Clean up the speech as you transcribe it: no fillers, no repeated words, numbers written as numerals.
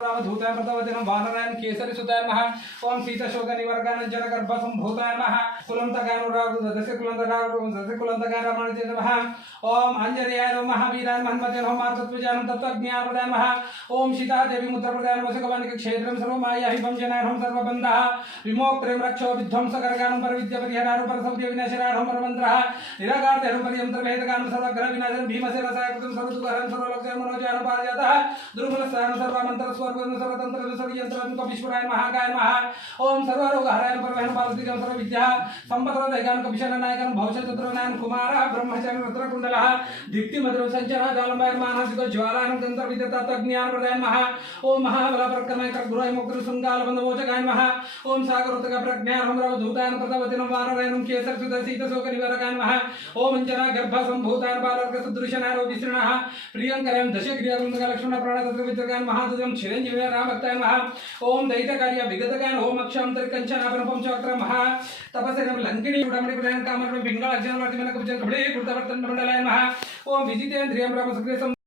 धूताय प्रतवतिनं वानरायण केसरी सुताय नमः ओम सीता शोक निवर्गान जन गर्भ संभूताय नमः कुलंतगान राग दशे कुलंतगान रमणते नमः ओम अंजनेयाय नमः महावीराय हनुमते नमः मार्गत्वजानं तत्त्वज्ञान प्रदाय नमः ओम सीता देवी मुद्रा प्रदाय नमः सकवानिक क्षेत्रं सर्वमाया हिमं जनाय नमः सर्वबन्धः विमोक्त्रं रक्षो विध्वंसकरगानं परविद्या परिहरानं परसौर्य विनाशनानं परमन्त्रः निरागार्तेनं पर्यन्त्र भेदगानं सर्वग्रह विनाशनं भीमसेन सहायकृतं सर्वदुःखहरं सर्वलोकजय मनोजयनं पारिजातः दुर्मलस्थानं सर्वमन्त्र सर्वतंत्र सर्वयंत्र विश्वराय महाकाय नमः ओम सर्वरोगहराय परमहं पालतिकं सर्वविद्या संपत्प्रदायकानं कपिशनायकं भवशत्रुनायकं कुमारः ब्रह्मचार्य रत्नकुण्डलः दीप्तिमधुरं सञ्चरः जालंबाय मानसिक ज्वालानं तन्त्रविद्यातत्त्वज्ञान प्रदाय नमः ओम महाबल प्रकर्मय गुरुय मुक्ति सुंगाल बंधमोचकाय नमः ओम सागरोत्तक प्रज्ञान हमरव धूतायन प्रतवतिनं वानरायणं केसर सुत सीत शोक निवारकाय नमः ओम अंजना गर्भ संभूतायन बालर्क सदृशनारो विसृणः प्रियंकरं दशक्रियां लक्ष्मण प्राणतत्र विद्रकाय महादुजं चिरंजीवी रामभक्ताय नमः ओम दैत्यकार्य विगतकाय ओम अक्षांतर कंचनाभरण पंचवक्र महा तपसेन लंकिणी उडमणि प्रदान कामर पिंगळ अक्षर वर्तिमन कवचन कबळे कृतवर्तन मंडलाय नमः ओम विजितेन्द्रियं ब्रह्म सक्रिय